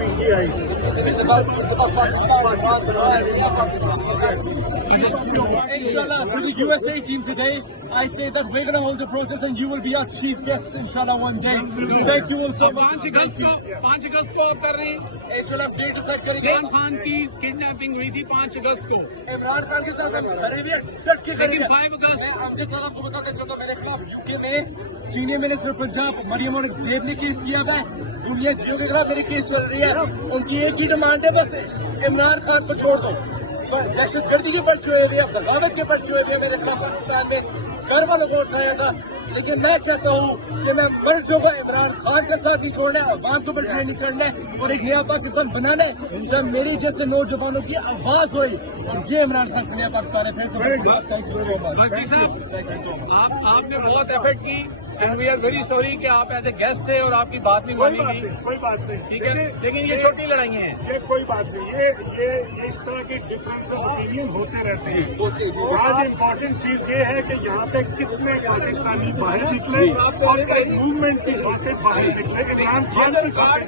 PTI. Inshallah, to the USA team today, I say that we're going to hold the protest and you will be our chief guest, inshallah, one day. Thank you all so much. 5 अगस्त को आप कर रहे हैं। Inshallah, date decide करेंगे। इमरान खान की kidnapping हुई थी 5 अगस्त को, इमरान खान के साथ हम खड़े भी हैं, डट के खड़े लेकिन हैं। 5 अगस्त मैं आपके साथ आपको बताना चाहूंगा, मेरे खिलाफ यूके में सीनियर मिनिस्टर पंजाब मरियम और जेब ने केस किया है। दुनिया जियो के खिलाफ मेरी केस चल रही है। उनकी एक ही डिमांड है, बस इमरान खान को छोड़ दो। दहशत गर्दी के पर्चे हुए हैं, बगावत के पर्चे हुए हैं मेरे खिलाफ पाकिस्तान में, घर वालों को उठाया था। लेकिन मैं चाहता हूँ कि मैं मर जाऊंगा, इमरान खान का साथ नहीं छोड़ना है, अवाम को बर्दाश्त नहीं करना है और एक नया पाकिस्तान बनाना है जब मेरी जैसे नौजवानों की आवाज होई। और ये इमरान खान का नया पाकिस्तान है। फिर से थैंक यू सो मच। मंत्री साहब, आपने बहुत एफर्ट की and we are very sorry कि आप एज ए गेस्ट थे और आपकी बात नहीं मानी गई। कोई बात नहीं, ठीक है, लेकिन ये छोटी लड़ाइयाँ हैं। ये कोई बात नहीं, ये इस तरह के डिफरेंस ऑफ ओपिनियन होते रहते हैं। आज इम्पोर्टेंट चीज ये है कि यहाँ पे कितने पाकिस्तानी बाहर निकले और एक मूवमेंट की बातें बाहर निकले। इमरान खान